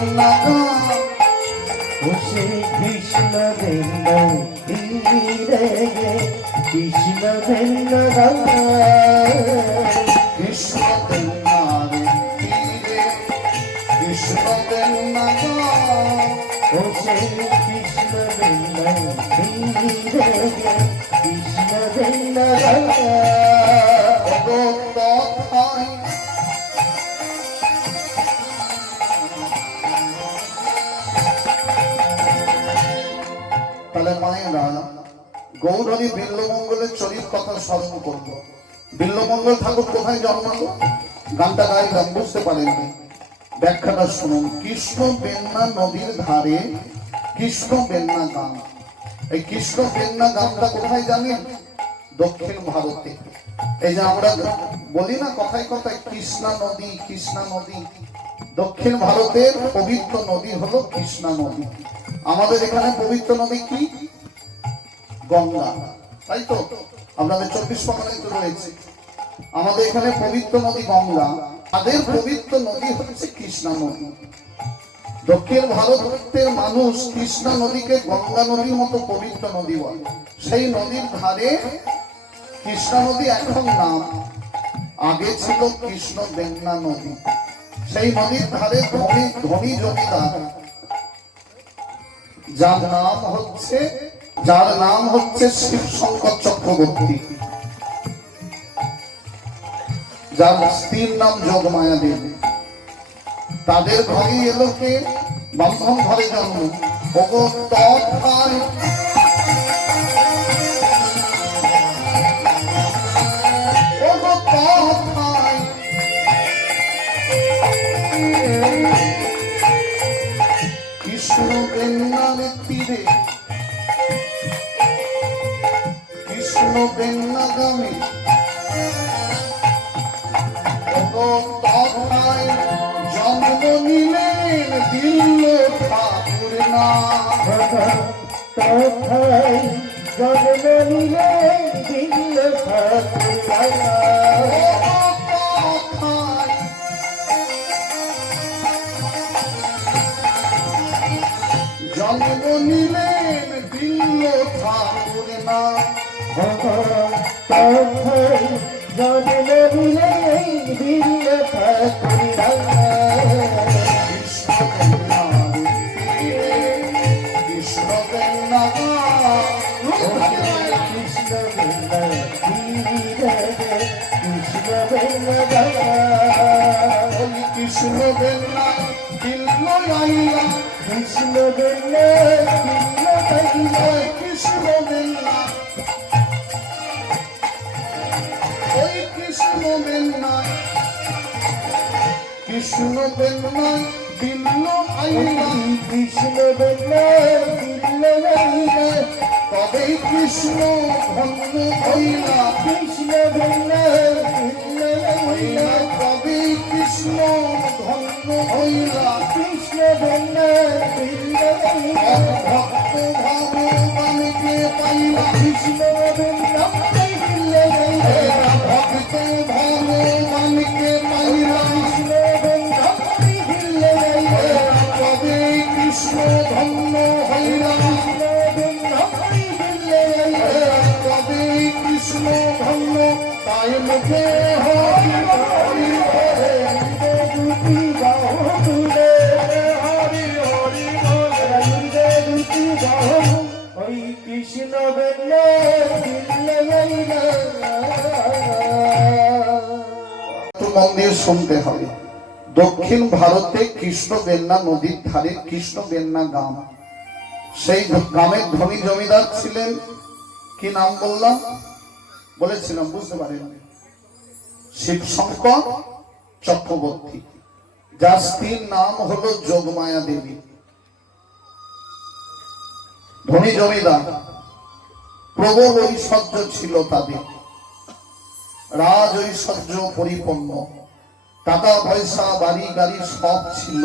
বেন্না শ্রী কৃষ্ণ বেন্না কৃষ্ণ বেন্না কৃষ্ণ বেন্না কৃষ্ণ বেন্না ও শ্রী কৃষ্ণ বেন্না কৃষ্ণ বেন্না তাহলে মায়েরা গৌরহরি বিল্লমঙ্গলের চরিত কথা স্মরণ করব। বিল্লমঙ্গল ঠাকুর কোথায় জন্মালো? গানটা গাইলাম, বুঝতে পারেননি, ব্যাখ্যাটা শুনুন। কৃষ্ণ বেন্না নদীর ধারে কৃষ্ণ বেন্না গ্রাম। এই কৃষ্ণ বেন্না গ্রামটা কোথায় জানেন? দক্ষিণ ভারতে। এই যে আমরা বলি না কথায় কথায় কৃষ্ণা নদী কৃষ্ণা নদী, দক্ষিণ ভারতের পবিত্র নদী হলো কৃষ্ণা নদী। আমাদের এখানে পবিত্র নদী কি? গঙ্গা, তাই তো? আপনাদের 24 পরগনায় তো রয়েছে। আমাদের এখানে পবিত্র নদী গঙ্গা, তাদের পবিত্র নদী হচ্ছে কৃষ্ণা নদী। দক্ষিণ ভারতের মানুষ কৃষ্ণা নদীকে গঙ্গা নদীর মতো পবিত্র নদী বলে। সেই নদীর ধারে কৃষ্ণা নদী এখন নাম, আগে ছিল কৃষ্ণ বেন্না নদী। সেই নদীর ধারে ধনী জমিদার যার নাম হচ্ছে শিব শঙ্কর চক্রবর্তী, যার স্ত্রীর নাম যোগমায়া দেবী। তাদের ঘরে এলো কে? ব্রাহ্মণ ঘরে জন্ম। ওগো তথায় কৃষ্ণ বেন্নার তীরে কৃষ্ণ বেন্না গ্রামে তথায় জন্ম নিলেন দিল্ল ঠাকুর না। তথায় জন্ম নিলেন দিল্ল ঠাকুর না। জন্ম নিলেন দিল্ল ঠাকুর না। জন্ম নিলেন দিল্ল ঠাকুর না। কৃষ্ণ বেন্না কৃষ্ণ বেন্না কৃষ্ণ বেন্না কৃষ্ণ বেন্না দিল্ল আইলা কৃষ্ণ বেন্না কৃষ্ণ বেন্না ওই কৃষ্ণ বেন্না কৃষ্ণ বেন্না দিল্ল আইলা কৃষ্ণ বেন্না দিল্ল আইলা তবে কৃষ্ণ ধন্য হইলা কৃষ্ণ বেন্না দিল্ল আইলা তবে কৃষ্ণ ধন্য হইলা কৃষ্ণ বেন্না দিল্ল আইলা ভক্ত ভগবানকে পাইলা কৃষ্ণ বেন্না দিল্ল আইলা ভক্ত ভগবানকে পাইলা কৃষ্ণ বেন্না দিল্ল আইলা তবে কৃষ্ণ ধন্য হইলা কৃষ্ণ বেন্না দিল্ল আইলা তবে কৃষ্ণ ধন্য। তাই মুখে হরি হরি হরে দুটি গাও তুলে হরি হরি বলে দুটি গাও ওই কৃষ্ণ বেন্না দিল্ল আইলা। মন্দির শুনতে হবে। দক্ষিণ ভারতে কৃষ্ণ বেন্না নদীর ধারে কৃষ্ণ বেন্না গ্রাম। সেই গ্রামের ধনী জমিদার ছিলেন, কি নাম বললাম? বলেছিলাম, বুঝতে পারেন? শিব শঙ্কর চক্রবর্তী, যার স্ত্রীর নাম হলো যোগমায়া দেবী। ধনী জমিদার, প্রবল ঐশ্বর্য ছিল তাদের, রাজ ঐশ্বর্য পরিপূর্ণ, টাকা পয়সা বাড়ি গাড়ি সব ছিল।